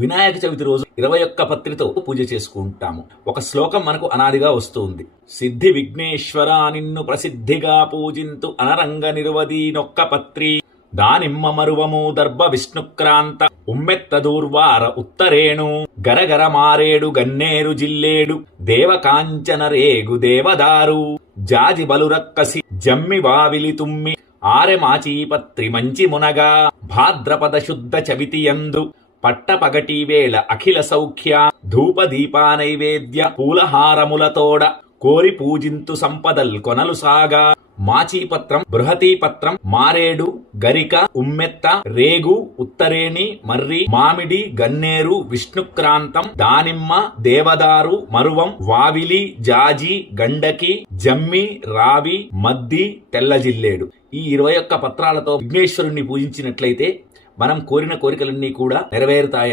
వినాయక చవితి రోజు 21 పత్రితో పూజ చేసుకుంటాము. ఒక శ్లోకం మనకు అనాదిగా వస్తుంది. సిద్ధి విఘ్నేశ్వర నిన్ను ప్రసిద్ధిగా పూజింతు అనరంగ నిర్వదీ నొక్క పత్రి దానిమ్మ మరువము దర్భ విష్ణుక్రాంత ఉమ్మెత్త దూర్వార ఉత్తరేణు గరగర మారేడు గన్నేరు జిల్లేడు దేవకాంచన రేగు దేవదారు జాజి బలురక్కసి జమ్మి వావిలి తుమ్మి ఆరెమాచీపత్రి మంచి మునగా భాద్రపద శుద్ధ చవితియందు పట్టపగటి వేళ అఖిల సౌఖ్య ధూప దీపా నైవేద్య పూలహారములతోడ కోరి పూజింతు సంపదల్ కొనలు సాగా మాచీపత్రం బృహతీపత్రం మారేడు గరిక ఉమ్మెత్త రేగు ఉత్తరేణి మర్రి మామిడి గన్నేరు విష్ణుక్రాంతం దానిమ్మ దేవదారు మరువం వావిలి జాజి గండకి జమ్మి రావి మద్ది తెల్లజిల్లేడు ఈ 21 పత్రాలతో విఘ్నేశ్వరుణ్ణి పూజించినట్లయితే మనం కోరిన కోరికలన్నీ కూడా నెరవేరుతాయని